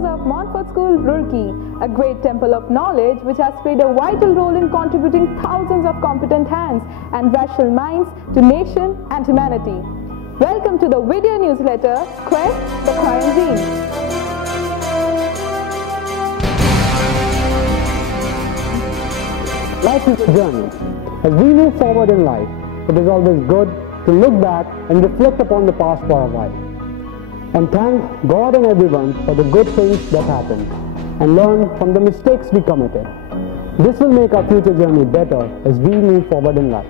campus of Montfort School, Roorkee, a great temple of knowledge which has played a vital role in contributing thousands of competent hands and rational minds to nation and humanity. Welcome to the video newsletter, Quest the Quaranzine. Life is a journey. As we move forward in life, it is always good to look back and reflect upon the past for a while. And thank God and everyone for the good things that happened and learn from the mistakes we committed. This will make our future journey better as we move forward in life.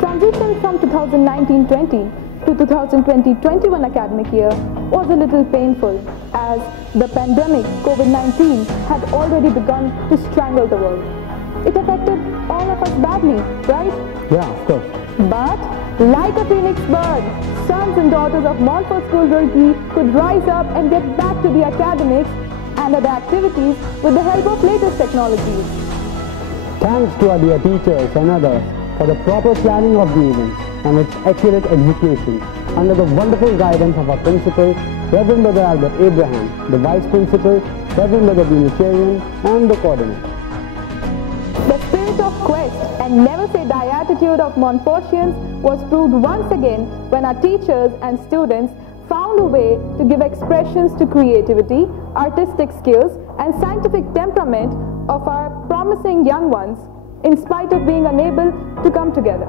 Transition from 2019-20 to 2020-21 academic year was a little painful as the pandemic COVID-19 had already begun to strangle the world. It affected all of us badly, right? Yeah, of course. But like a phoenix bird, sons and daughters of Montfort School Roorkee could rise up and get back to the academics and other activities with the help of latest technologies. Thanks to our dear teachers and others for the proper planning of the event and its accurate execution under the wonderful guidance of our principal, Reverend Brother Albert Abraham, the Vice Principal, Reverend Brother Binacharian, and the Coordinator. The spirit of quest and never say die attitude of Montfortians was proved once again when our teachers and students found a way to give expressions to creativity, artistic skills, and scientific temperament of our promising young ones, in spite of being unable to come together.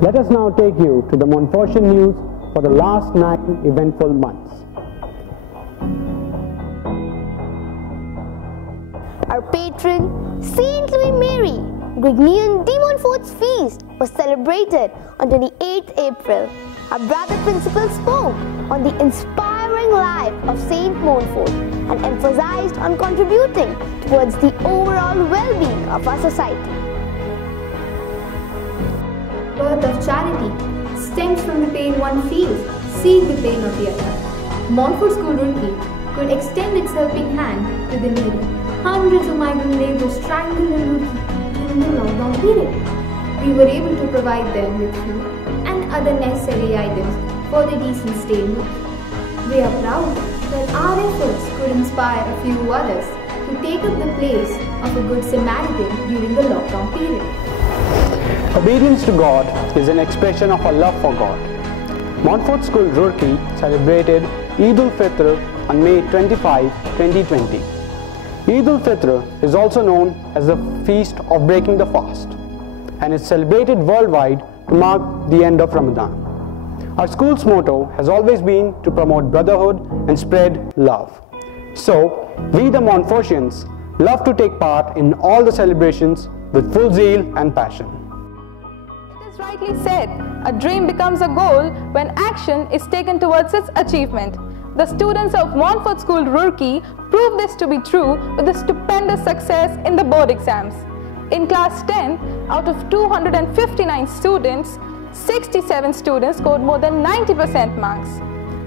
Let us now take you to the Montfortian news for the last 9 eventful months. Our patron, Saint Louis Mary, Grignion de Montfort's feast was celebrated on 28th April. Our brother principal spoke on the inspiring life of Saint Montfort and emphasized on contributing towards the overall well-being of our society. Birth of charity stems from the pain one feels, seeing the pain of the other. Montfort School Roorkee could extend its helping hand to the needy. Hundreds of migrant laborers stranded in Roorkee during the lockdown period. We were able to provide them with food and other necessary items for their decent stay in Roorkee. We are proud that our efforts could inspire a few others to take up the place of a good Samaritan during the lockdown period. Obedience to God is an expression of our love for God. Montfort School Roorkee celebrated Eid al-Fitr on May 25, 2020. Eid al-Fitr is also known as the Feast of Breaking the Fast and is celebrated worldwide to mark the end of Ramadan. Our school's motto has always been to promote brotherhood and spread love. So, we the Montfortians love to take part in all the celebrations with full zeal and passion. It is rightly said, a dream becomes a goal when action is taken towards its achievement. The students of Montfort School Roorkee proved this to be true with a stupendous success in the board exams. In class 10, out of 259 students, 67 students scored more than 90% marks.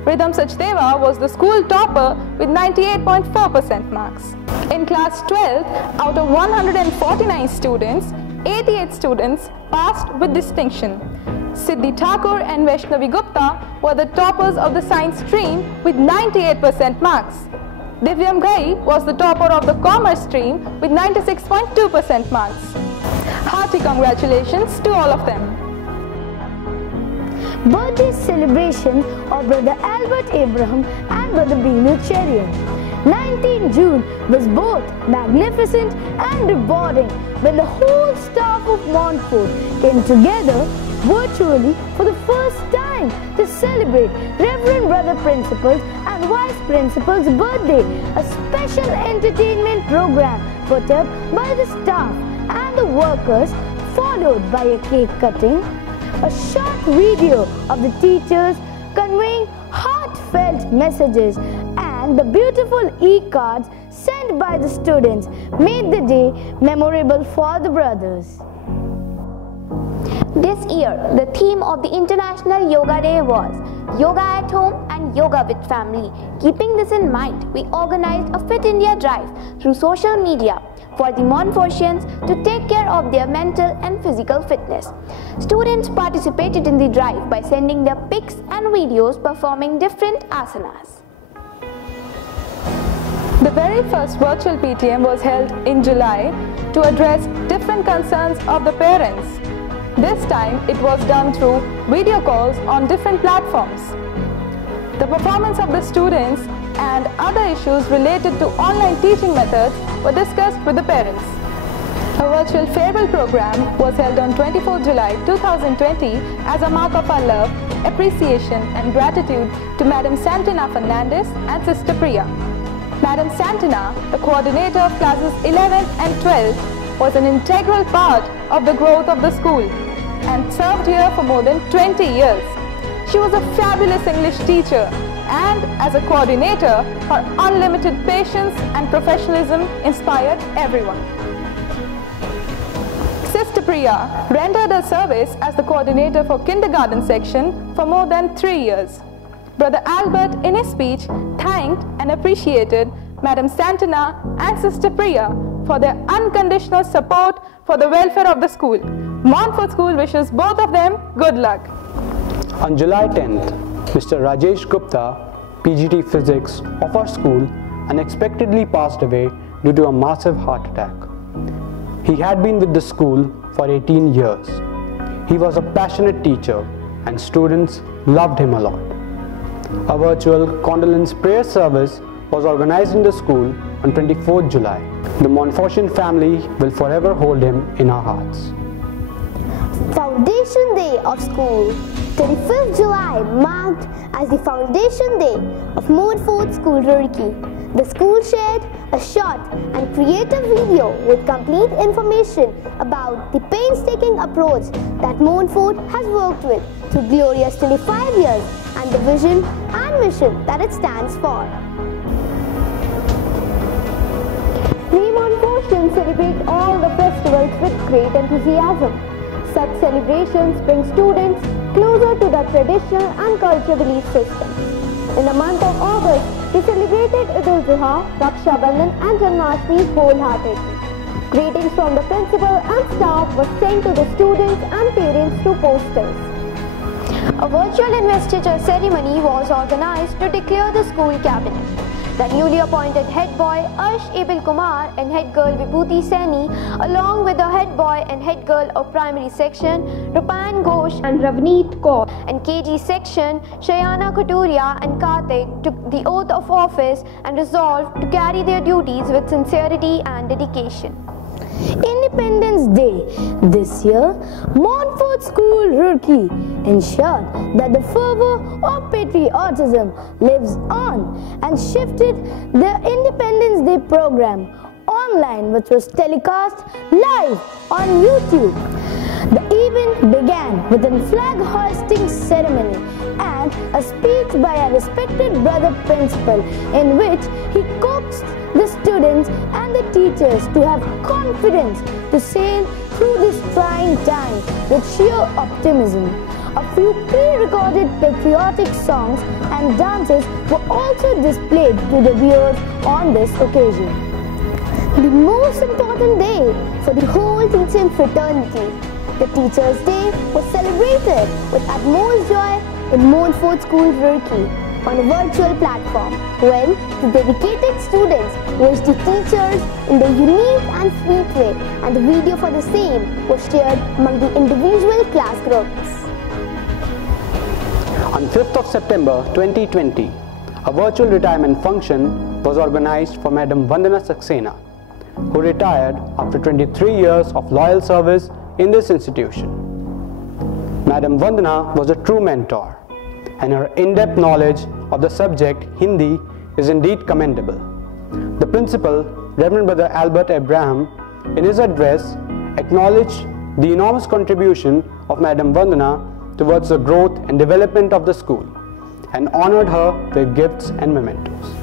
Rhythm Sachdeva was the school topper with 98.4% marks. In class 12, out of 149 students, 88 students passed with distinction. Siddhi Thakur and Vaishnavi Gupta were the toppers of the science stream with 98% marks. Divyam Ghai was the topper of the commerce stream with 96.2% marks. Hearty congratulations to all of them. Birthday celebration of Brother Albert Abraham and Brother Binacharian. 19 June was both magnificent and rewarding when the whole staff of Montfort came together virtually for the first time to celebrate Reverend Brother Principal's and Vice Principal's birthday, a special entertainment program put up by the staff and the workers, followed by a cake cutting, a short video of the teachers conveying heartfelt messages, and the beautiful e-cards sent by the students made the day memorable for the brothers. This year, the theme of the International Yoga Day was Yoga at Home and Yoga with Family. Keeping this in mind, we organized a Fit India drive through social media for the Montfortians to take care of their mental and physical fitness. Students participated in the drive by sending their pics and videos performing different asanas. The very first virtual PTM was held in July to address different concerns of the parents. This time it was done through video calls on different platforms. The performance of the students and other issues related to online teaching methods were discussed with the parents. A virtual farewell program was held on 24 July 2020 as a mark of our love, appreciation and gratitude to Madam Santina Fernandez and Sister Priya. Madam Santina, the coordinator of classes 11 and 12, was an integral part of the growth of the school and served here for more than 20 years. She was a fabulous English teacher, and as a coordinator, her unlimited patience and professionalism inspired everyone. Sister Priya rendered her service as the coordinator for kindergarten section for more than 3 years. Brother Albert, in his speech, thanked and appreciated Madam Santina and Sister Priya for their unconditional support for the welfare of the school. Montfort School wishes both of them good luck. On July 10th, Mr. Rajesh Gupta, PGT Physics of our school, unexpectedly passed away due to a massive heart attack. He had been with the school for 18 years. He was a passionate teacher and students loved him a lot. A virtual condolence prayer service was organized in the school on 24th July. The Montfortian family will forever hold him in our hearts. Foundation Day of School. 25th July marked as the Foundation Day of Montfort School, Roorkee. The school shared a short and creative video with complete information about the painstaking approach that Montfort has worked with through glorious 25 years and the vision and mission that it stands for. We Montfortians celebrate all the festivals with great enthusiasm. Such celebrations bring students closer to the traditional and cultural belief system. In the month of August, we celebrated Eid al-Zuha, Raksha Bandhan and Janmashtami wholeheartedly. Greetings from the principal and staff were sent to the students and parents through posters. A virtual investiture ceremony was organized to declare the school cabinet. The newly appointed head boy Arsh Abel Kumar and head girl Vibhuti Saini, along with the head boy and head girl of primary section Rupan Ghosh and Ravneet Kaur, and KG section Shayana Khuturia and Karthik took the oath of office and resolved to carry their duties with sincerity and dedication. Independence Day this year, Montfort School, Roorkee ensured that the fervor of patriotism lives on and shifted the Independence Day program online, which was telecast live on YouTube. The event began with a flag hoisting ceremony and a speech by a respected brother principal in which he coaxed the students and the teachers to have confidence to sail through this trying time with sheer optimism. A few pre-recorded patriotic songs and dances were also displayed to the viewers on this occasion. The most important day for the whole teaching fraternity, the Teachers' Day, was celebrated with utmost joy in Montfort School, Roorkee, on a virtual platform, when the dedicated students wished the teachers in the unique and sweet way, and the video for the same was shared among the individual class groups. On 5th of September 2020, a virtual retirement function was organized for Madam Vandana Saxena, who retired after 23 years of loyal service in this institution. Madam Vandana was a true mentor, and her in-depth knowledge of the subject Hindi is indeed commendable. The principal, Reverend Brother Albert Abraham, in his address acknowledged the enormous contribution of Madam Vandana towards the growth and development of the school and honored her with gifts and mementos.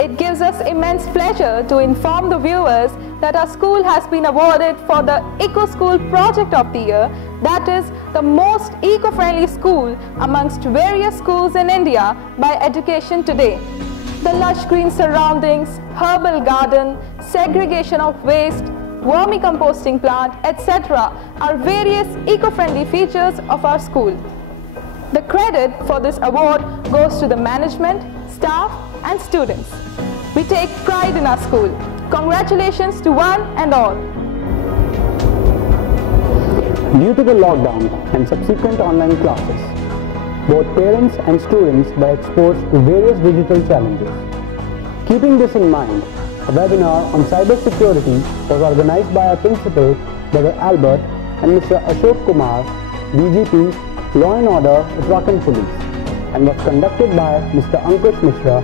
It gives us immense pleasure to inform the viewers that our school has been awarded for the Eco School Project of the Year, that is the most eco-friendly school amongst various schools in India by Education Today. The lush green surroundings, herbal garden, segregation of waste, vermicomposting plant, etc. are various eco-friendly features of our school. The credit for this award goes to the management, staff and students. We take pride in our school. Congratulations to one and all. Due to the lockdown and subsequent online classes, both parents and students were exposed to various digital challenges. Keeping this in mind, a webinar on cybersecurity was organized by our principal, Brother Albert, and Mr. Ashok Kumar, DGP, Law and Order, Uttarakhand Police, and was conducted by Mr. Ankush Mishra,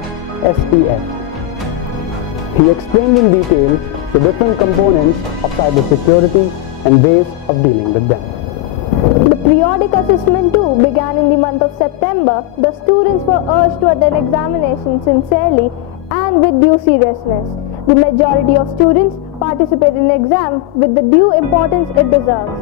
SPF. He explained in detail the different components of cybersecurity and ways of dealing with them. The periodic assessment too began in the month of September. The students were urged to attend examinations sincerely and with due seriousness. The majority of students participated in the exam with the due importance it deserves.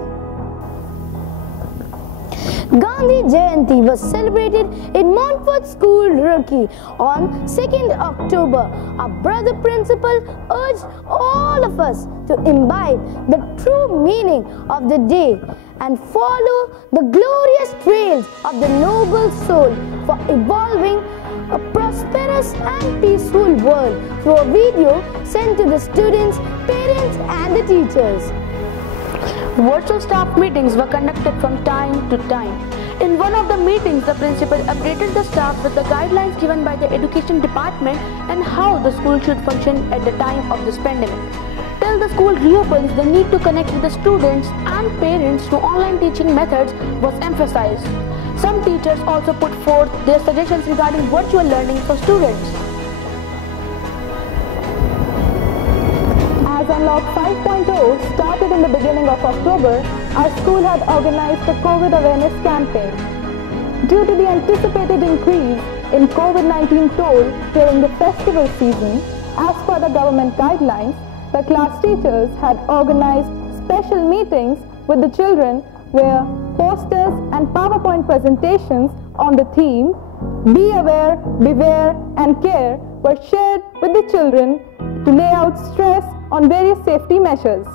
Gandhi Jayanti was celebrated in Montfort School, Roorkee on 2nd October. Our brother principal urged all of us to imbibe the true meaning of the day and follow the glorious trails of the noble soul for evolving a prosperous and peaceful world through a video sent to the students, parents and the teachers. Virtual staff meetings were conducted from time to time. In one of the meetings, the principal updated the staff with the guidelines given by the education department and how the school should function at the time of this pandemic. Till the school reopens, the need to connect with the students and parents through online teaching methods was emphasized. Some teachers also put forth their suggestions regarding virtual learning for students. As Unlock 5.0 started in the beginning of October, our school had organized a COVID awareness campaign. Due to the anticipated increase in COVID-19 toll during the festival season, as per the government guidelines, the class teachers had organized special meetings with the children where posters and PowerPoint presentations on the theme "Be Aware, Beware and Care" were shared with the children to lay out stress on various safety measures.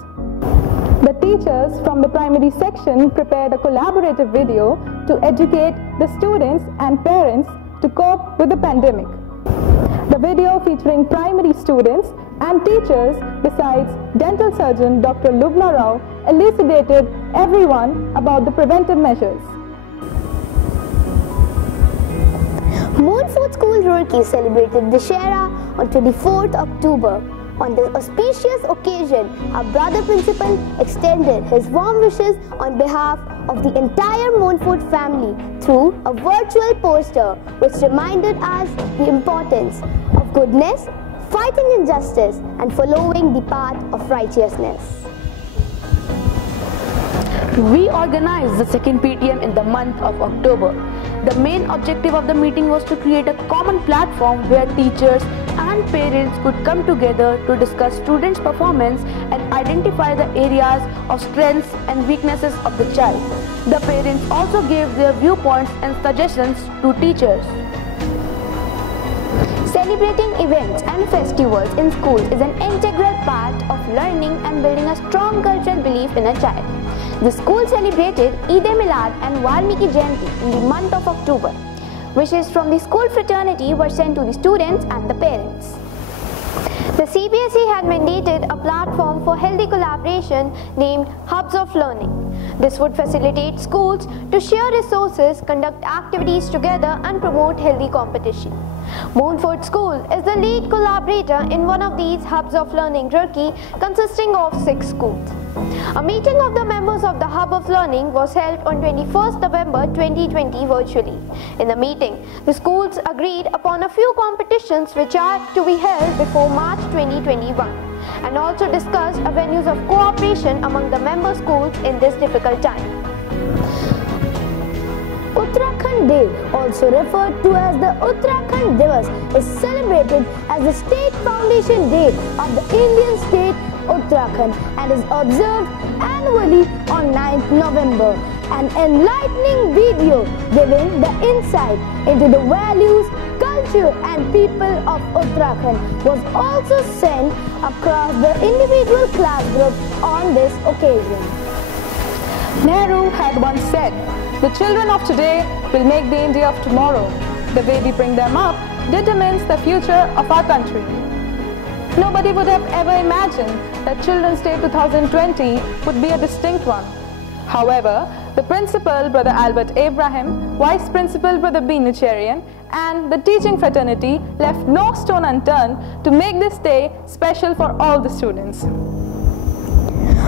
The teachers from the primary section prepared a collaborative video to educate the students and parents to cope with the pandemic. The video featuring primary students and teachers besides dental surgeon Dr. Lubna Rao elucidated everyone about the preventive measures. Montfort School, Roorkee celebrated Dussehra on 24th October. On this auspicious occasion, our brother principal extended his warm wishes on behalf of the entire Montfort family through a virtual poster which reminded us the importance of goodness, fighting injustice and following the path of righteousness. We organized the second PTM in the month of October. The main objective of the meeting was to create a common platform where teachers and parents could come together to discuss students' performance and identify the areas of strengths and weaknesses of the child. The parents also gave their viewpoints and suggestions to teachers. Celebrating events and festivals in schools is an integral part of learning and building a strong cultural belief in a child. The school celebrated Eid-e-Milad and Valmiki Jayanti in the month of October. Wishes from the school fraternity were sent to the students and the parents. The CBSE had mandated a platform for healthy collaboration named Hubs of Learning. This would facilitate schools to share resources, conduct activities together and promote healthy competition. Montfort School is the lead collaborator in one of these Hubs of Learning, Roorkee, consisting of 6 schools. A meeting of the members of the Hub of Learning was held on 21st November 2020 virtually. In the meeting, the schools agreed upon a few competitions which are to be held before March 2021 and also discussed avenues of cooperation among the member schools in this difficult time. Uttarakhand Day, also referred to as the Uttarakhand Divas, is celebrated as the State Foundation Day of the Indian state Uttarakhand and is observed annually on 9th November. An enlightening video giving the insight into the values, culture and people of Uttarakhand was also sent across the individual class groups on this occasion. Nehru had once said, "The children of today will make the India of tomorrow. The way we bring them up determines the future of our country." nobody would have ever imagined that Children's Day 2020 would be a distinct one. However, the principal, Brother Albert Abraham, Vice Principal, Brother Beenu Cherian, and the teaching fraternity left no stone unturned to make this day special for all the students.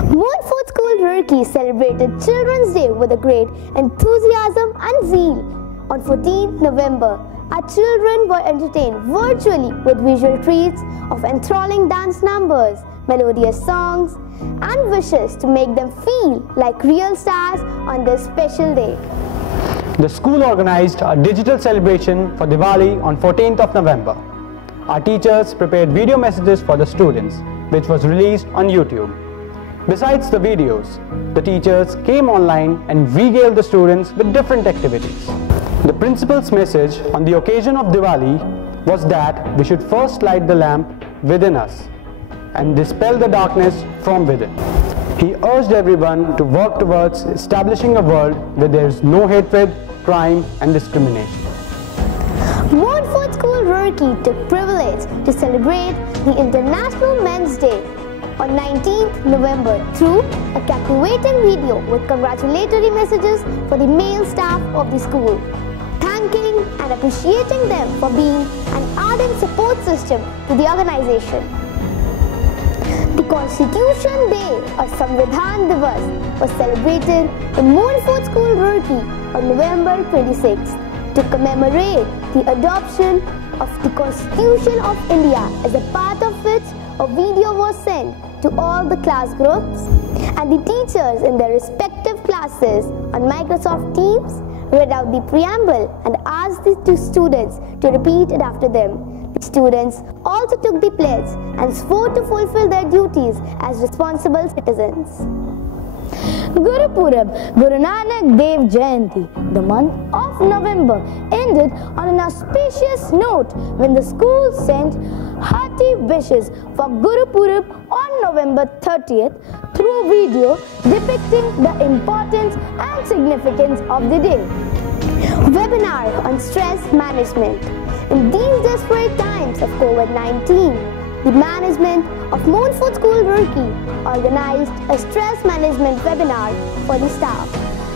Montfort School Roorkee celebrated Children's Day with a great enthusiasm and zeal. On 14th November, our children were entertained virtually with visual treats of enthralling dance numbers, melodious songs, and wishes to make them feel like real stars on this special day. The school organized a digital celebration for Diwali on 14th of November. Our teachers prepared video messages for the students, which was released on YouTube. Besides the videos, the teachers came online and regaled the students with different activities. The principal's message on the occasion of Diwali was that we should first light the lamp within us and dispel the darkness from within. He urged everyone to work towards establishing a world where there is no hatred, crime and discrimination. Montfort School Roorkee took privilege to celebrate the International Men's Day on 19th November through a captivating video with congratulatory messages for the male staff of the school, thanking and appreciating them for being an ardent support system to the organization. The Constitution Day or Samvidhan Divas was celebrated in Montfort School Roorkee on November 26th to commemorate the adoption of the Constitution of India, as a part of which a video was sent to all the class groups, and the teachers in their respective classes on Microsoft Teams read out the preamble and asked the two students to repeat it after them. The students also took the pledge and swore to fulfill their duties as responsible citizens. Guru Purab, Guru Nanak Dev Jayanti, the month of November, ended on an auspicious note when the school sent hearty wishes for Guru Purab on November 30th through a video depicting the importance and significance of the day. Webinar on stress management. In these desperate times of COVID-19, the management of Montfort School Roorkee organized a stress management webinar for the staff.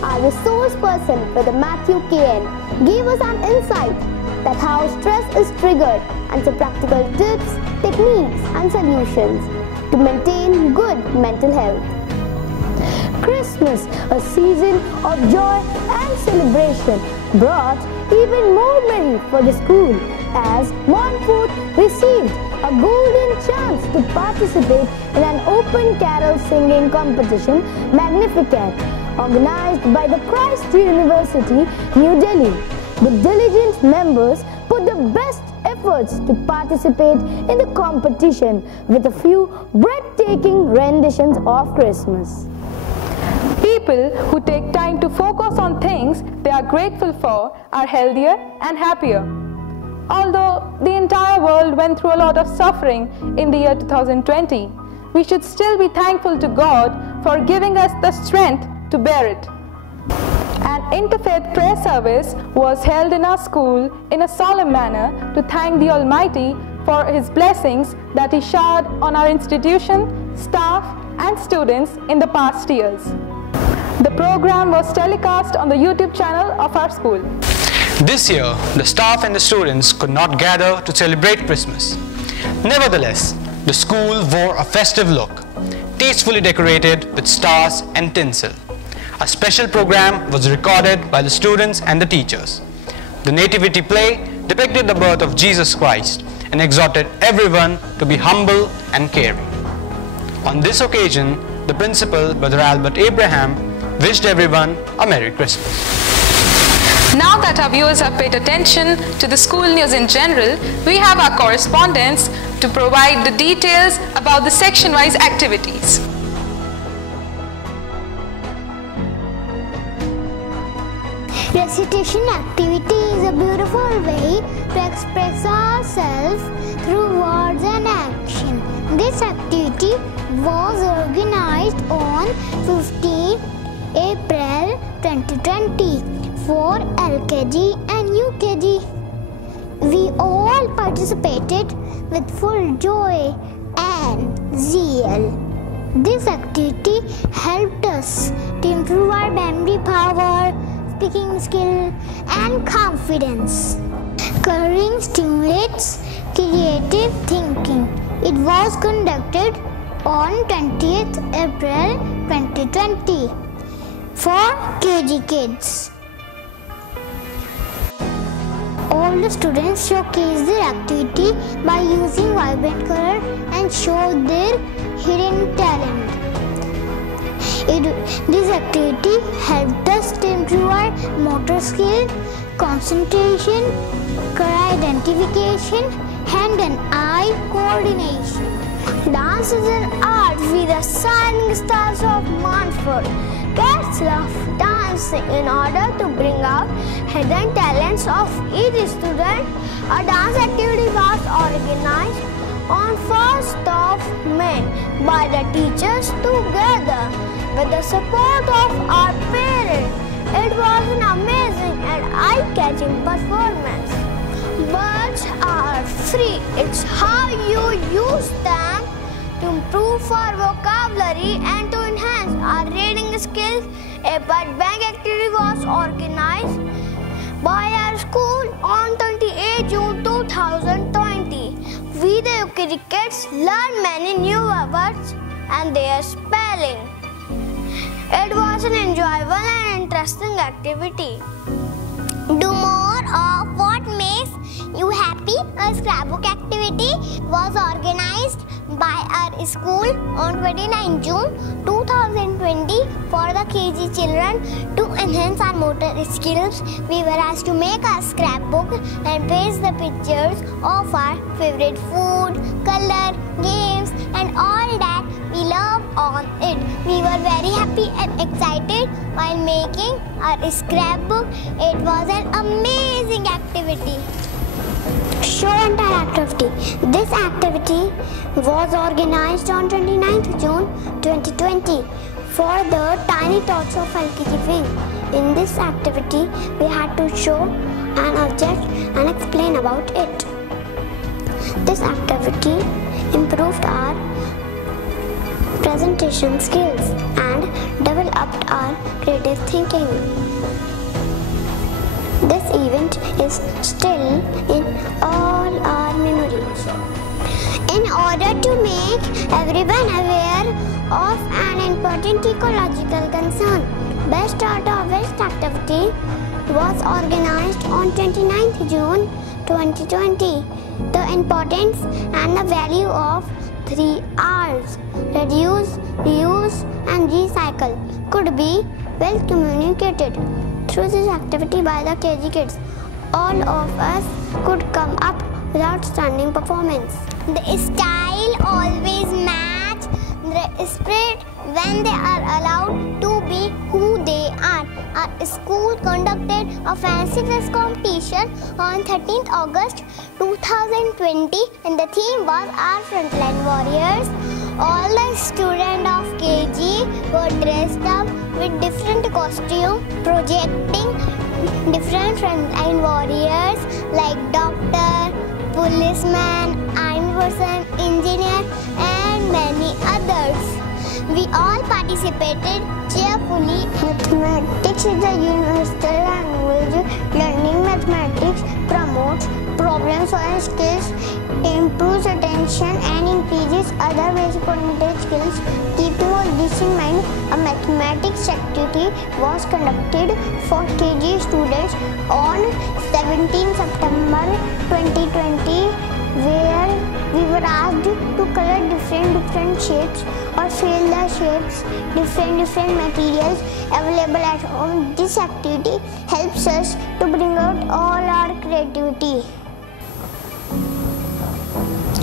Our resource person, Brother Matthew KN, gave us an insight that how stress is triggered and some practical tips, techniques and solutions to maintain good mental health. Christmas, a season of joy and celebration, brought even more merry for the school as Montfort received a golden chance to participate in an open carol singing competition, Magnificat, organized by the Christ University, New Delhi. The diligent members put the best efforts to participate in the competition with a few breathtaking renditions of Christmas. People who take time to focus on things they are grateful for are healthier and happier. Although the entire world went through a lot of suffering in the year 2020, we should still be thankful to God for giving us the strength to bear it. An interfaith prayer service was held in our school in a solemn manner to thank the Almighty for His blessings that He showered on our institution, staff and students in the past years. The program was telecast on the YouTube channel of our school. This year, the staff and the students could not gather to celebrate Christmas. Nevertheless, the school wore a festive look, tastefully decorated with stars and tinsel. A special program was recorded by the students and the teachers. The nativity play depicted the birth of Jesus Christ and exhorted everyone to be humble and caring. On this occasion, the principal, Brother Albert Abraham, wished everyone a Merry Christmas. Now that our viewers have paid attention to the school news in general, we have our correspondents to provide the details about the section-wise activities. Recitation activity is a beautiful way to express ourselves through words and action. This activity was organized on 15 April 2020 for LKG and UKG. We all participated with full joy. and zeal. This activity helped us to improve our memory power, speaking skill, and confidence. Coloring stimulates creative thinking. It was conducted on 20th April 2020 for KG kids. All the students showcased their activity by using vibrant color and showed their hidden talent. This activity helped us to improve our motor skill, concentration, color identification, hand and eye coordination. Dance is an art. We the shining stars of Montfort. Kids love dancing. In order to bring out hidden talents of each student, a dance activity was organized on 1st of May by the teachers together with the support of our parents. It was an amazing and eye-catching performance. Words are free. It's how you use them to improve our vocabulary and to enhance our reading skills. A bird bank activity was organized by our school on 28 June 2020. We the UKG kids learned many new words and their spelling. It was an enjoyable and interesting activity. Do more of what makes you happy. A scrapbook activity was organized by our school on 29 June 2020 for the KG children. To enhance our motor skills, we were asked to make a scrapbook and paste the pictures of our favorite food, color, games and all that we love on it. We were very happy and excited while making our scrapbook. It was an amazing activity. Show and tell activity. This activity was organized on 29th June 2020 for the Tiny Thoughts of LKG wing. In this activity, we had to show an object and explain about it. This activity improved our presentation skills and developed our creative thinking. This event is still in all our memories. In order to make everyone aware of an important ecological concern, Best Art of West activity was organized on 29th June 2020. The importance and the value of 3 R's, reduce, reuse and recycle, could be well communicated through this activity by the KG kids. All of us could come up with outstanding performance. the style always match the spirit when they are allowed to be who they are. Our school conducted a fancy dress competition on 13th August 2020 and the theme was Our Frontline Warriors. All the students of KG were dressed up with different costumes, projecting different frontline warriors like doctor, policeman, army person, engineer and many others. We all participated cheerfully. Mathematics is a universal language. Learning mathematics promotes problem-solving skills, improves attention and increases other basic cognitive skills. Keeping all this in mind, a mathematics activity was conducted for KG students on 17 September 2020 where we were asked to color different shapes or fill the shapes, different materials available at home. This activity helps us to bring out all our creativity.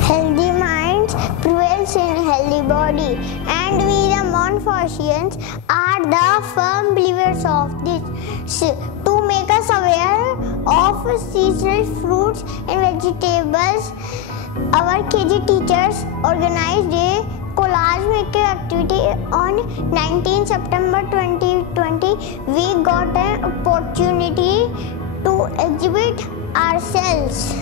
Healthy minds prevails in a healthy body, and we the Montfortians are the firm believers of this. To make us aware of seasonal fruits and vegetables, our KG teachers organized a collage making activity on 19 September 2020. We got an opportunity to exhibit ourselves.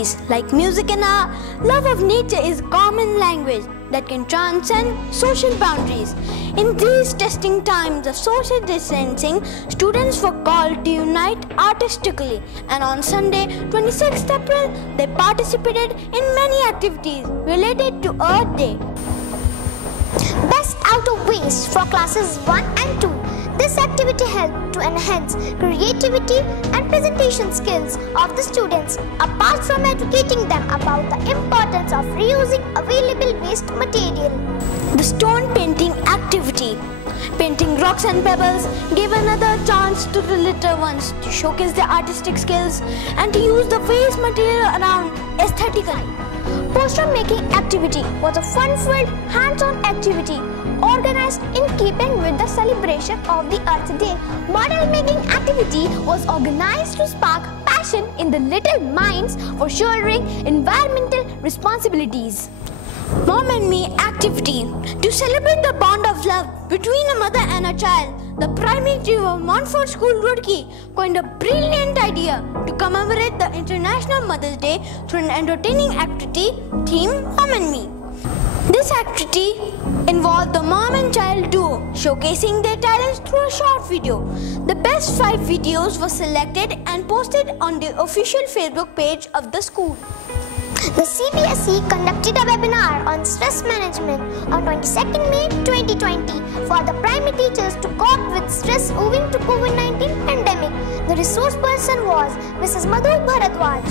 activities like music and art, love of nature is a common language that can transcend social boundaries. In these testing times of social distancing, students were called to unite artistically, and on Sunday, 26th April, they participated in many activities related to Earth Day. Best out of waste for classes 1 and 2. This activity helped to enhance creativity and presentation skills of the students, apart from educating them about the importance of reusing available waste material. The stone painting activity. Painting rocks and pebbles gave another chance to the little ones to showcase their artistic skills and to use the waste material around aesthetically. Poster making activity was a fun-filled, hands-on activity organized in keeping with the celebration of the Earth Day. Model making activity was organized to spark passion in the little minds for shouldering environmental responsibilities. Mom and Me activity. To celebrate the bond of love between a mother and a child, the primary team of Montfort School Roorkee coined a brilliant idea to commemorate the International Mother's Day through an entertaining activity themed Mom and Me. This activity involved the mom and child duo showcasing their talents through a short video. The best 5 videos were selected and posted on the official Facebook page of the school. The CBSE conducted a webinar on stress management on 22nd May 2020 for the primary teachers to cope with stress owing to COVID-19 pandemic. The resource person was Mrs. Madhu Bharadwaj.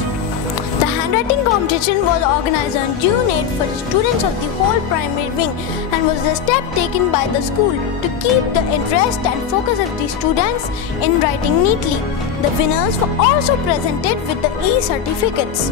The handwriting competition was organized on June 8 for the students of the whole primary wing and was a step taken by the school to keep the interest and focus of the students in writing neatly. The winners were also presented with the e-certificates.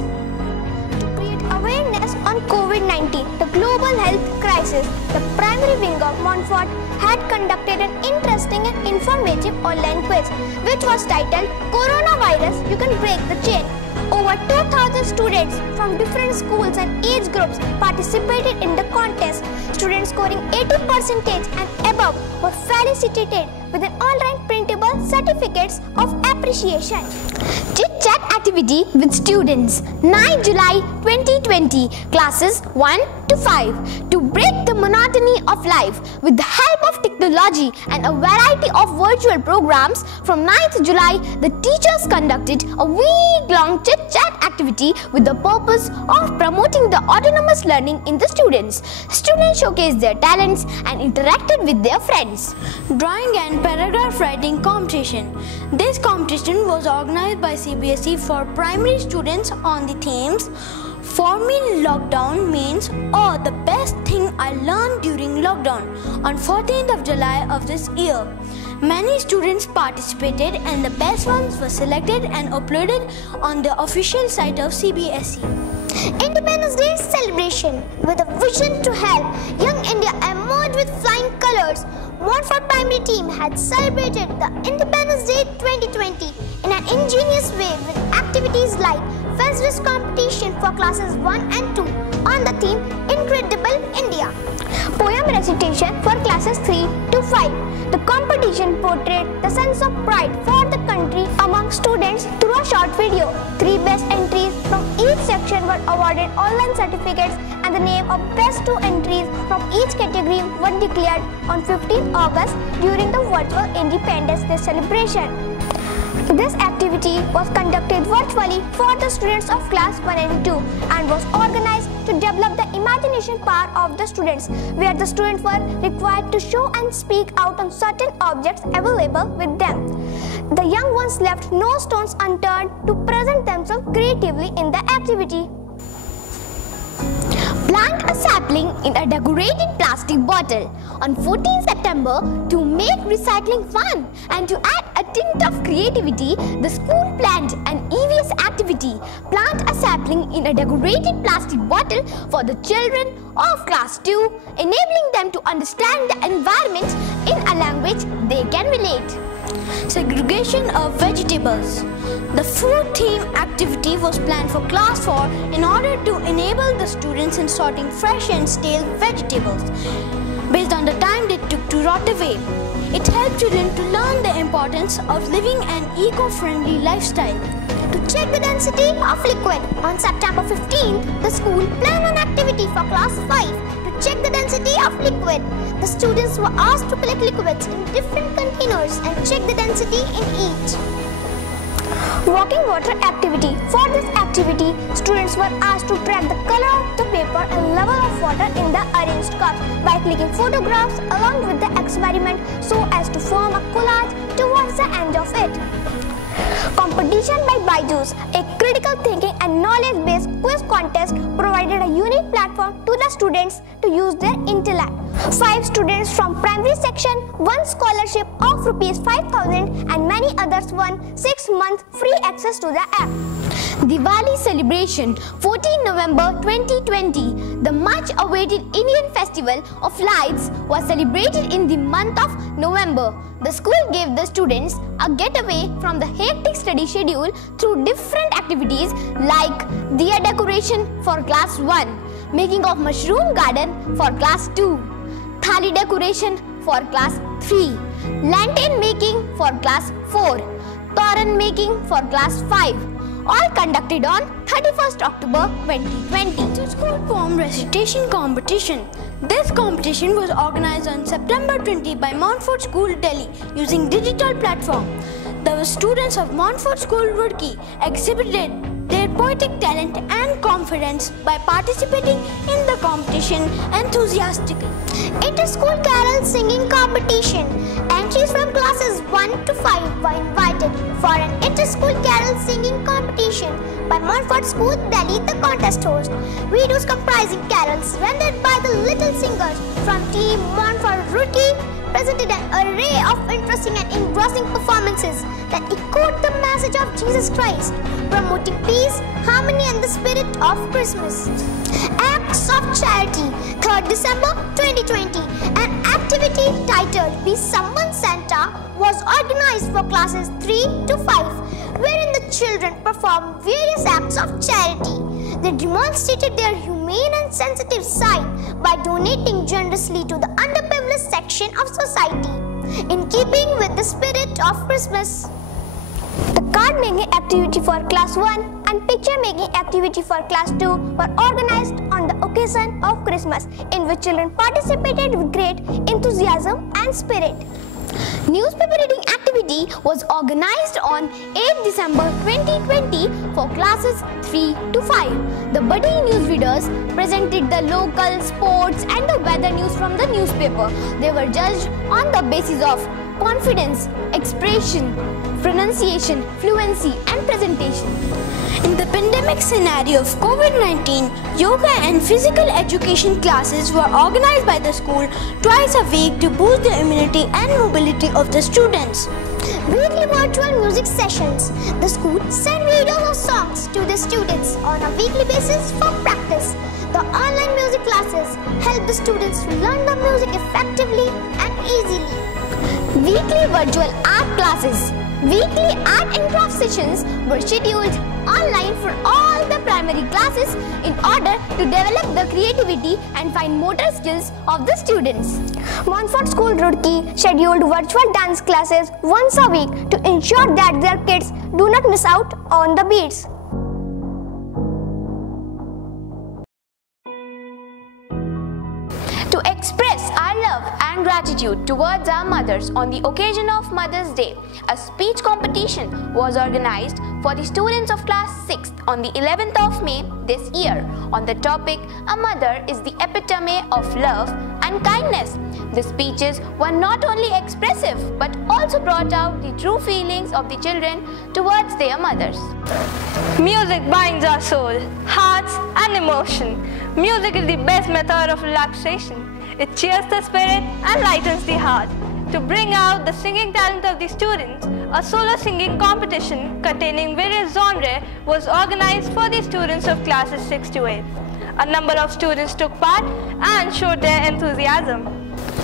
Awareness on COVID-19, the global health crisis, the primary wing of Montfort had conducted an interesting and informative online quiz which was titled Coronavirus, You Can Break the Chain. Over 2,000 students from different schools and age groups participated in the contest. Students scoring 80% and above were felicitated with an online printable certificates of appreciation. Chit-chat activity with students. 9 July 2020, classes 1 to 5. To break the monotony of life with the help of technology and a variety of virtual programs, from 9th July, the teachers conducted a week-long chit-chat activity with the purpose of promoting the autonomous learning in the students. Students showcased their talents and interacted with their friends. Drawing and paragraph writing competition. This competition was organized by CBSE for primary students on the themes For me, lockdown means, oh, the best thing I learned during lockdown on 14th of July of this year. Many students participated and the best ones were selected and uploaded on the official site of CBSE. Independence Day celebration with a vision to help young India emerge with flying colors. Montfort primary team had celebrated the Independence Day 2020 in an ingenious way with activities like fence race competition for classes 1 and 2 on the theme Incredible India. Poem recitation for classes 3 to 5. The competition portrayed the sense of pride for the country among students through a short video. 3 best entries from each section were awarded online certificates and the name of best 2 entries from each category were declared on 15th August during the virtual Independence Day celebration. This activity was conducted virtually for the students of class 1 and 2 and was organized to develop the imagination power of the students, where the students were required to show and speak out on certain objects available with them. The young ones left no stones unturned to present themselves creatively in the activity. Plant a sapling in a decorated plastic bottle. On 14 September, to make recycling fun and to add a tint of creativity, the school planned an EVS activity. Plant a sapling in a decorated plastic bottle for the children of class 2, enabling them to understand the environment in a language they can relate. Segregation of vegetables. The food theme activity was planned for class 4 in order to enable the students in sorting fresh and stale vegetables based on the time they took to rot away. It helped children to learn the importance of living an eco-friendly lifestyle. To to check the density of liquid. On September 15th, the school planned an activity for class 5 to check the density of liquid. The students were asked to collect liquids in different containers and check the density in each. Walking water activity. For this activity, students were asked to track the color of the paper and level of water in the arranged cups by clicking photographs along with the experiment so as to form a collage towards the end of it. Competition by Byju's, a critical thinking and knowledge-based quiz contest, provided a unique platform to the students to use their intellect. 5 students from primary section won scholarship of ₹5,000 and many others won 6 months free access to the app. Diwali celebration, 14 November 2020. The much awaited Indian festival of lights was celebrated in the month of November. The school gave the students a getaway from the hectic study schedule through different activities like diya decoration for class 1, making of mushroom garden for class 2, thali decoration for class 3, lantern making for class 4, toran making for class 5. All conducted on 31st October 2020. The school poem recitation competition. This competition was organized on September 20 by Montfort School, Delhi, using digital platform. The students of Montfort School, Roorkee, exhibited their poetic talent and confidence by participating in the competition enthusiastically. Inter-school carol singing competition. Entries from classes 1 to 5 were invited for an inter-school carol singing competition by Montfort School, Delhi, the contest host. Videos comprising carols rendered by the Little Singers from Team Montfort Roorkee presented an array of interesting and engrossing performances that echoed the message of Jesus Christ, promoting peace, harmony and the spirit of Christmas. Acts of Charity, 3rd December 2020. An activity titled Be Someone Santa was organized for classes 3 to 5, wherein the children performed various acts of charity. They demonstrated their humane and sensitive side by donating generously to the underprivileged section of society, in keeping with the spirit of Christmas. The card making activity for class 1 and picture making activity for class 2 were organized on the occasion of Christmas, in which children participated with great enthusiasm and spirit. Newspaper reading activity was organized on 8 December 2020 for classes 3 to 5. The budding newsreaders presented the local, sports and the weather news from the newspaper. They were judged on the basis of confidence, expression, pronunciation, fluency and presentation. In the pandemic scenario of COVID-19, yoga and physical education classes were organized by the school twice a week to boost the immunity and mobility of the students. Weekly virtual music sessions. The school sent videos of songs to the students on a weekly basis for practice. The online music classes help the students to learn the music effectively and easily. Weekly virtual art classes. Weekly art and craft sessions were scheduled online for all the primary classes in order to develop the creativity and fine motor skills of the students. Montfort School, Roorkee scheduled virtual dance classes once a week to ensure that their kids do not miss out on the beats. To express our love and gratitude towards our mothers on the occasion of Mother's Day, a speech competition was organized for the students of class 6th on the 11th of May this year on the topic "A Mother is the Epitome of Love and Kindness." The speeches were not only expressive but also brought out the true feelings of the children towards their mothers. Music binds our soul, hearts and emotion. Music is the best method of relaxation. It cheers the spirit and lightens the heart. To bring out the singing talent of the students, a solo singing competition containing various genres was organized for the students of classes 6 to 8. A number of students took part and showed their enthusiasm.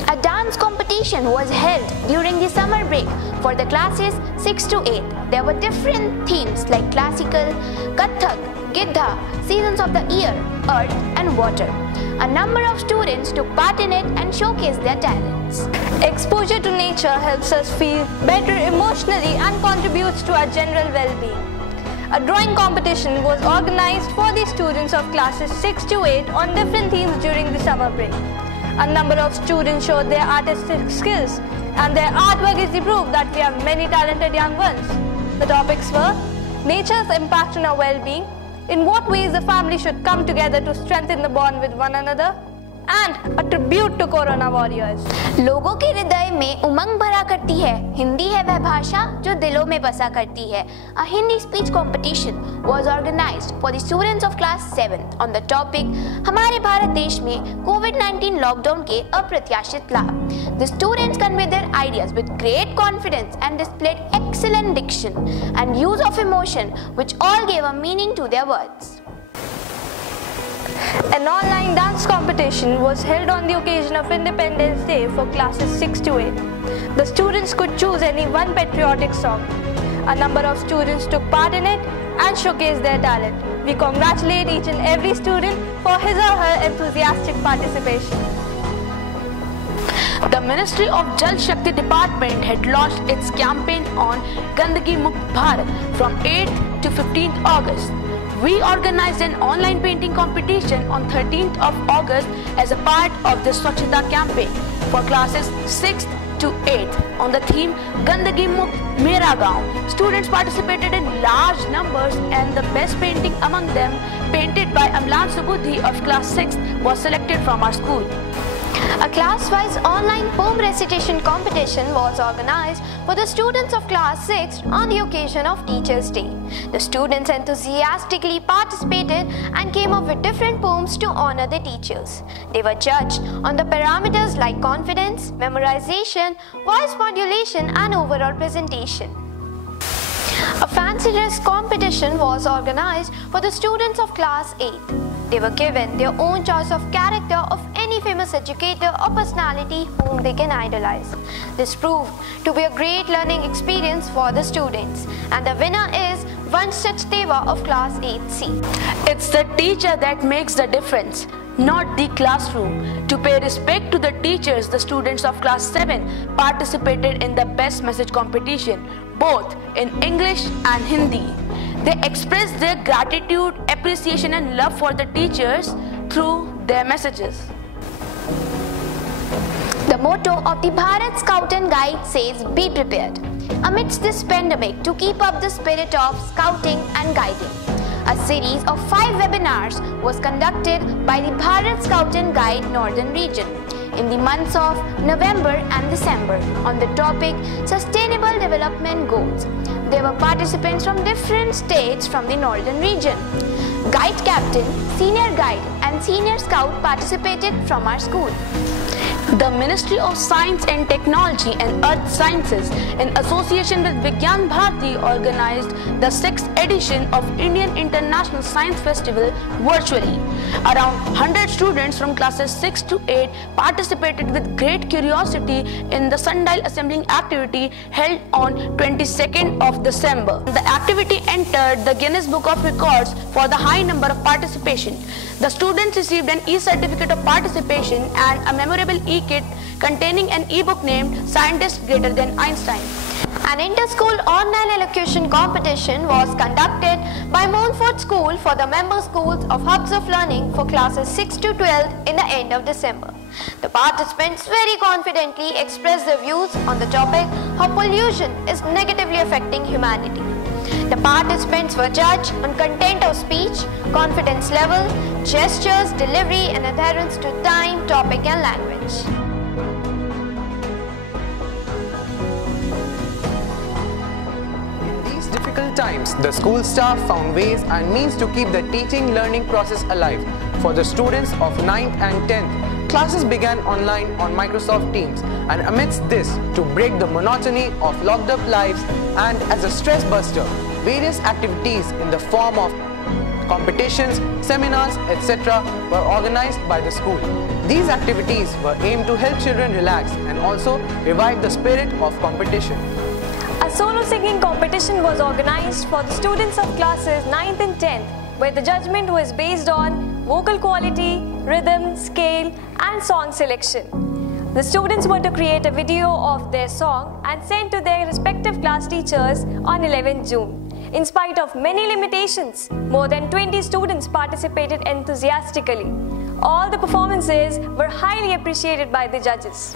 A dance competition was held during the summer break for the classes 6 to 8. There were different themes like classical, Kathak, Giddha, seasons of the year, earth and water. A number of students took part in it and showcased their talents. Exposure to nature helps us feel better emotionally and contributes to our general well-being. a drawing competition was organized for the students of classes 6 to 8 on different themes during the summer break. A number of students showed their artistic skills, and their artwork is the proof that we have many talented young ones. The topics were nature's impact on our well-being, in what ways the family should come together to strengthen the bond with one another, and a tribute to Corona warriors. लोगों के हृदय में उमंग भरा करती है, हिंदी है वह भाषा जो दिलों में बसा करती है. A Hindi speech competition was organized for the students of class 7th on the topic हमारे भारत देश में COVID-19 लॉकडाउन के अप्रत्याशित लाभ. The students conveyed their ideas with great confidence and displayed excellent diction and use of emotion, which all gave a meaning to their words. An online dance competition was held on the occasion of Independence Day for classes 6 to 8. The students could choose any one patriotic song. A number of students took part in it and showcased their talent. We congratulate each and every student for his or her enthusiastic participation. The Ministry of Jal Shakti Department had launched its campaign on Gandagi Mukt Bharat from 8th to 15th August. We organized an online painting competition on 13th of August as a part of the Swachhata campaign for classes 6th to 8th on the theme Gandagi Mukt Mera Gaon. Students participated in large numbers, and the best painting among them, painted by Amlan Subudhi of class 6th, was selected from our school. A class-wise online poem recitation competition was organized for the students of class 6 on the occasion of Teachers' Day. The students enthusiastically participated and came up with different poems to honor the teachers. They were judged on the parameters like confidence, memorization, voice modulation, and overall presentation. A fancy dress competition was organized for the students of class 8. They were given their own choice of character of any famous educator or personality whom they can idolize. This proved to be a great learning experience for the students, and the winner is Vansh Sachdeva of class 8C. It's the teacher that makes the difference, not the classroom. To pay respect to the teachers, the students of class 7 participated in the best message competition, both in English and Hindi. They expressed their gratitude, appreciation, and love for the teachers through their messages. The motto of the Bharat Scout and Guide says, "Be prepared." Amidst this pandemic, to keep up the spirit of scouting and guiding, a series of 5 webinars was conducted by the Bharat Scout and Guide Northern Region in the months of November and December on the topic Sustainable Development Goals. There were participants from different states from the Northern Region. Guide captain, senior guide, and senior scout participated from our school. The Ministry of Science and Technology and Earth Sciences, in association with Vigyan Bharati, organized the 6th edition of Indian International Science Festival virtually. Around 100 students from classes 6 to 8 participated with great curiosity in the sundial assembling activity held on 22nd of December. The activity entered the Guinness Book of Records for the high number of participation. The students received an e-certificate of participation and a memorable e-kit containing an e-book named Scientist Greater Than Einstein. An inter-school online elocution competition was conducted by Montfort School for the member schools of Hubs of Learning for classes 6 to 12 in the end of December. The participants very confidently expressed their views on the topic how pollution is negatively affecting humanity. The participants were judged on content of speech, confidence level, gestures, delivery, and adherence to time, topic, and language. In these difficult times, the school staff found ways and means to keep the teaching-learning process alive. For the students of 9th and 10th, classes began online on Microsoft Teams, and amidst this, to break the monotony of locked-up lives and as a stress buster, various activities in the form of competitions, seminars, etc. were organized by the school. These activities were aimed to help children relax and also revive the spirit of competition. A solo singing competition was organized for the students of classes 9th and 10th, where the judgment was based on vocal quality, rhythm, scale, and song selection. The students were to create a video of their song and send to their respective class teachers on 11th June. In spite of many limitations, more than 20 students participated enthusiastically. All the performances were highly appreciated by the judges.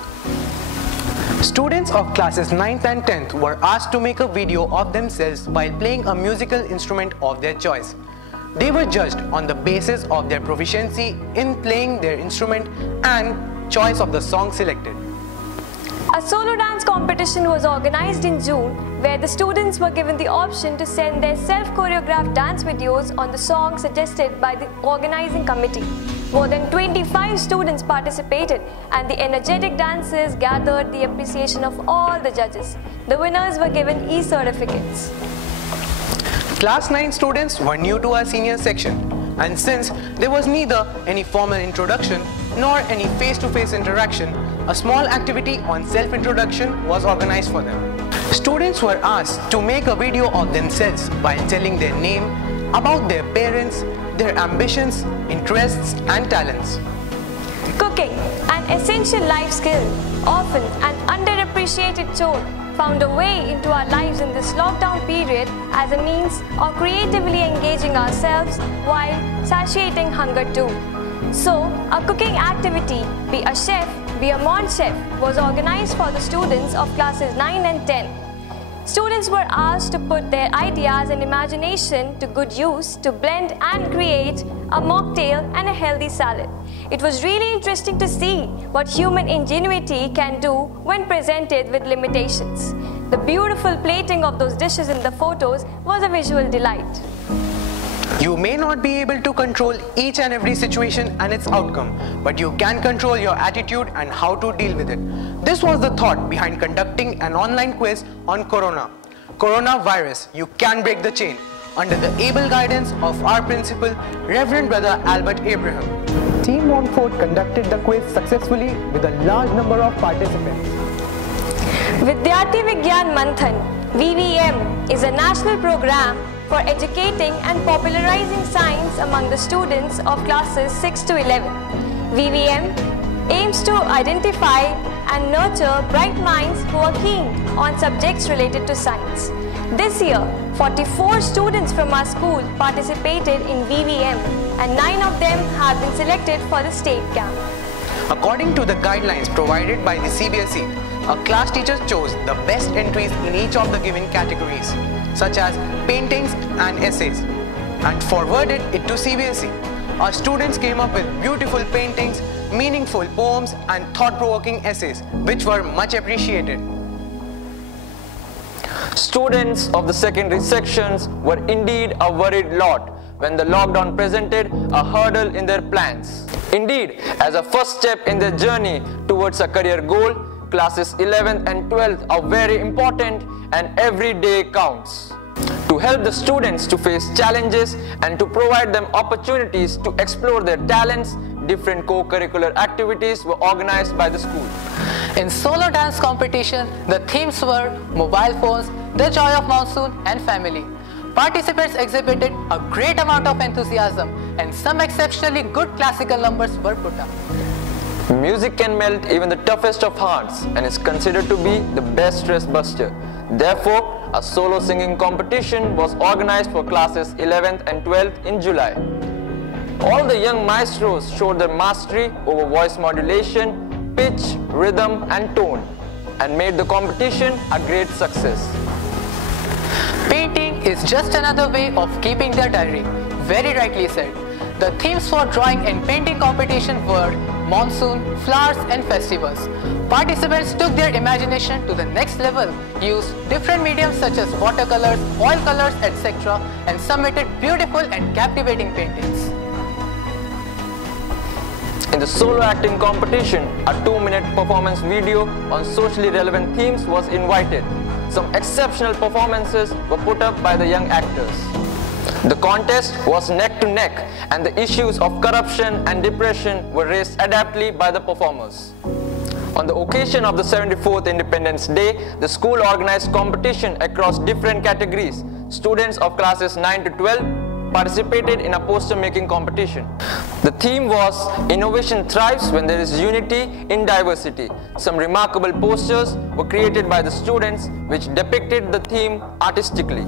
Students of classes 9th and 10th were asked to make a video of themselves while playing a musical instrument of their choice. They were judged on the basis of their proficiency in playing their instrument and choice of the song selected. A solo dance competition was organized in June, where the students were given the option to send their self-choreographed dance videos on the song suggested by the organizing committee. More than 25 students participated, and the energetic dances gathered the appreciation of all the judges. The winners were given e-certificates. Class 9 students were new to our senior section, and since there was neither any formal introduction nor any face-to-face interaction, a small activity on self-introduction was organized for them. Students were asked to make a video of themselves while telling their name, about their parents, their ambitions, interests and talents. Cooking, an essential life skill, often an underappreciated chore, found a way into our lives in this lockdown period as a means of creatively engaging ourselves while satiating hunger too. So, a cooking activity, Be a Chef, Be a Mont Chef, was organized for the students of classes 9 and 10. Students were asked to put their ideas and imagination to good use to blend and create a mocktail and a healthy salad. It was really interesting to see what human ingenuity can do when presented with limitations. The beautiful plating of those dishes in the photos was a visual delight. You may not be able to control each and every situation and its outcome, but you can control your attitude and how to deal with it. This was the thought behind conducting an online quiz on coronavirus. You can break the chain, under the able guidance of our principal, Reverend Brother Albert Abraham. Team Montfort conducted the quiz successfully with a large number of participants. Vidyarthi Vigyan Manthan, VVM, is a national program for educating and popularizing science among the students of classes 6 to 11. VVM aims to identify and nurture bright minds who are keen on subjects related to science. This year, 44 students from our school participated in VVM, and 9 of them have been selected for the state camp. According to the guidelines provided by the CBSE, a class teacher chose the best entries in each of the given categories, such as paintings and essays, and forwarded it to CBSE. Our students came up with beautiful paintings, meaningful poems and thought-provoking essays, which were much appreciated. Students of the secondary sections were indeed a worried lot when the lockdown presented a hurdle in their plans. Indeed, as a first step in their journey towards a career goal, classes 11th and 12th are very important and every day counts. To help the students to face challenges and to provide them opportunities to explore their talents, different co-curricular activities were organized by the school. In solo dance competition, the themes were mobile phones, the joy of monsoon and family. Participants exhibited a great amount of enthusiasm and some exceptionally good classical numbers were put up. Music can melt even the toughest of hearts and is considered to be the best stress buster. Therefore, a solo singing competition was organized for classes 11th and 12th in July. All the young maestros showed their mastery over voice modulation, pitch, rhythm and tone and made the competition a great success. Painting is just another way of keeping their diary. Very rightly said. The themes for drawing and painting competition were monsoon, flowers and festivals. Participants took their imagination to the next level, used different mediums such as watercolors, oil colors, etc. and submitted beautiful and captivating paintings. In the solo acting competition, a 2-minute performance video on socially relevant themes was invited. Some exceptional performances were put up by the young actors. The contest was neck to neck and the issues of corruption and depression were raised adeptly by the performers. On the occasion of the 74th Independence Day, the school organized competition across different categories. Students of classes 9 to 12 participated in a poster making competition. The theme was Innovation Thrives When There Is Unity in Diversity. Some remarkable posters were created by the students which depicted the theme artistically.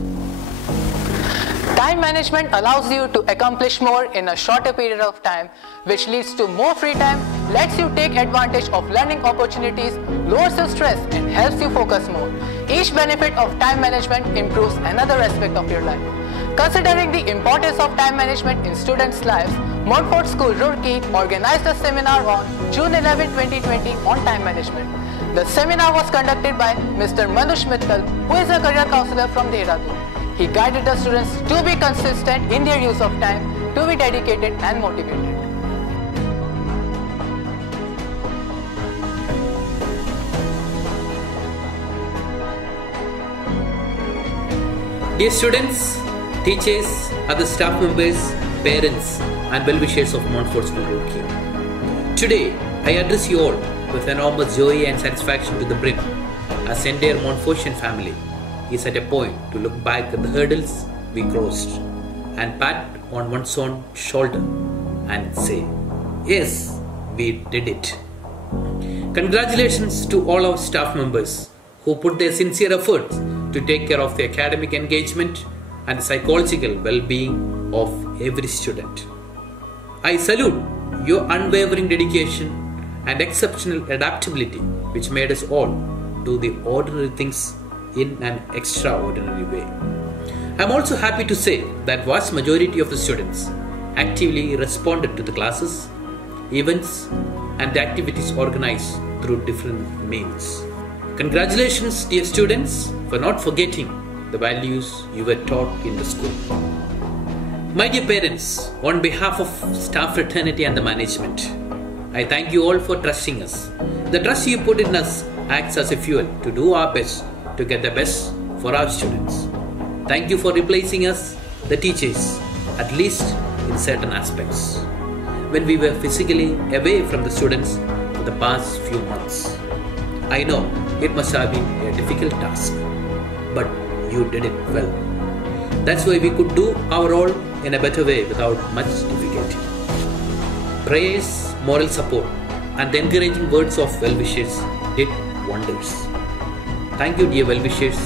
Time management allows you to accomplish more in a shorter period of time, which leads to more free time, lets you take advantage of learning opportunities, lowers your stress and helps you focus more. Each benefit of time management improves another aspect of your life. Considering the importance of time management in students' lives, Montfort School Roorkee organized a seminar on June 11, 2020 on time management. The seminar was conducted by Mr. Manush Mittal, who is a career counselor from Dehradun. He guided the students to be consistent in their use of time, to be dedicated and motivated. Dear students, teachers, other staff members, parents and well-wishers of Montfort School Roorkee. Today, I address you all with enormous joy and satisfaction to the brim, as entire Montfortian family is at a point to look back at the hurdles we crossed and pat on one's own shoulder and say, yes, we did it. Congratulations to all our staff members who put their sincere efforts to take care of the academic engagement and the psychological well-being of every student. I salute your unwavering dedication and exceptional adaptability which made us all do the ordinary things in an extraordinary way. I am also happy to say that vast majority of the students actively responded to the classes, events and the activities organized through different means. Congratulations dear students for not forgetting the values you were taught in the school. My dear parents, on behalf of staff fraternity and the management, I thank you all for trusting us. The trust you put in us acts as a fuel to do our best to get the best for our students. Thank you for replacing us, the teachers, at least in certain aspects, when we were physically away from the students for the past few months. I know it must have been a difficult task, but you did it well. That's why we could do our role in a better way without much difficulty. Prayers, moral support, and the encouraging words of well-wishers did wonders. Thank you dear well-wishers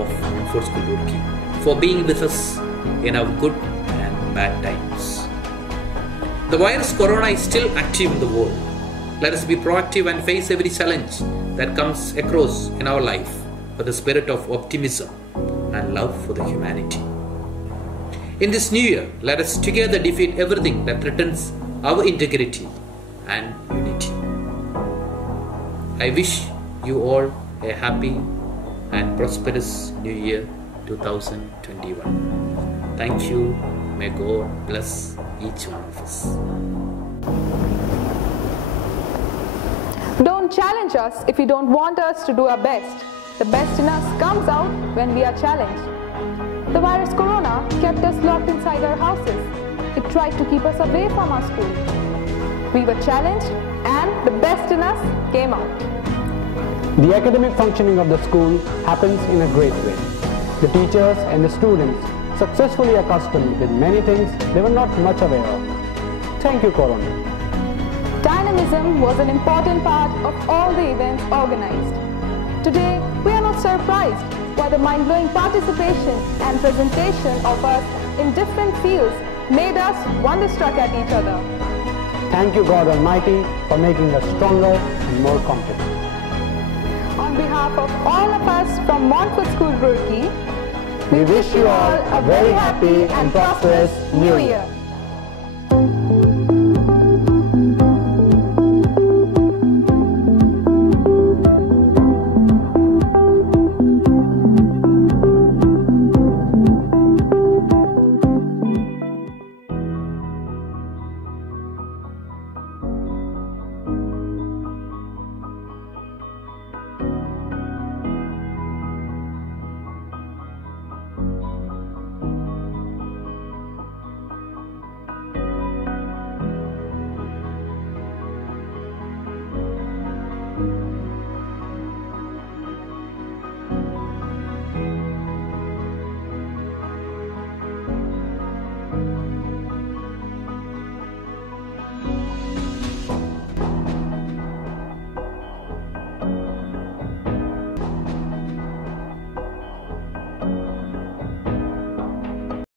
of Montfort School Roorkee for being with us in our good and bad times. The virus corona is still active in the world. Let us be proactive and face every challenge that comes across in our life with a spirit of optimism and love for the humanity. In this new year, let us together defeat everything that threatens our integrity and unity. I wish you all a happy and prosperous New Year 2021. Thank you. May God bless each one of us. Don't challenge us if you don't want us to do our best. The best in us comes out when we are challenged. The virus corona kept us locked inside our houses. It tried to keep us away from our school. We were challenged and the best in us came out. The academic functioning of the school happens in a great way. The teachers and the students successfully accustomed with many things they were not much aware of. Thank you, Corona. Dynamism was an important part of all the events organized. Today, we are not surprised by the mind-blowing participation and presentation of us in different fields made us wonderstruck at each other. Thank you, God Almighty, for making us stronger and more competent. On behalf of all of us from Montfort School Roorkee, we wish you all a very happy and prosperous New Year.